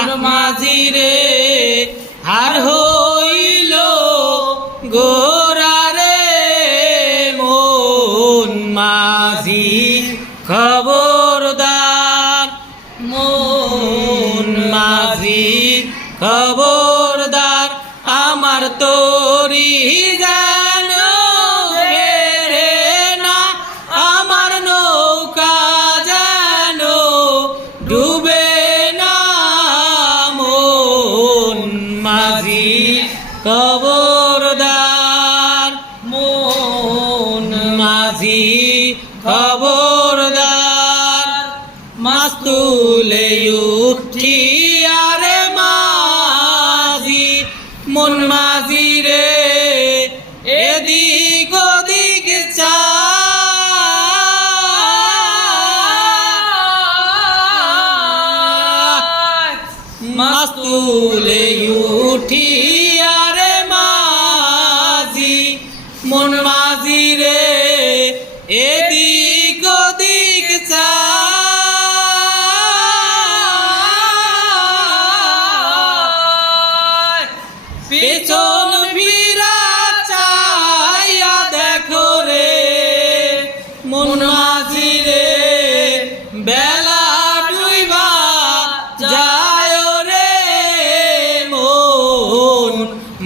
হার মাঝি রে, হার হইল গোরা রে, মন মাঝি খবরদার, মন মাঝি খবরদার, আমার তোরি যেন মাস্তুলে উঠি আরে মাঝি, মন মাঝি রে, এদিক ওদিক মাস্তুলে উঠি আরে মন রে, এদিক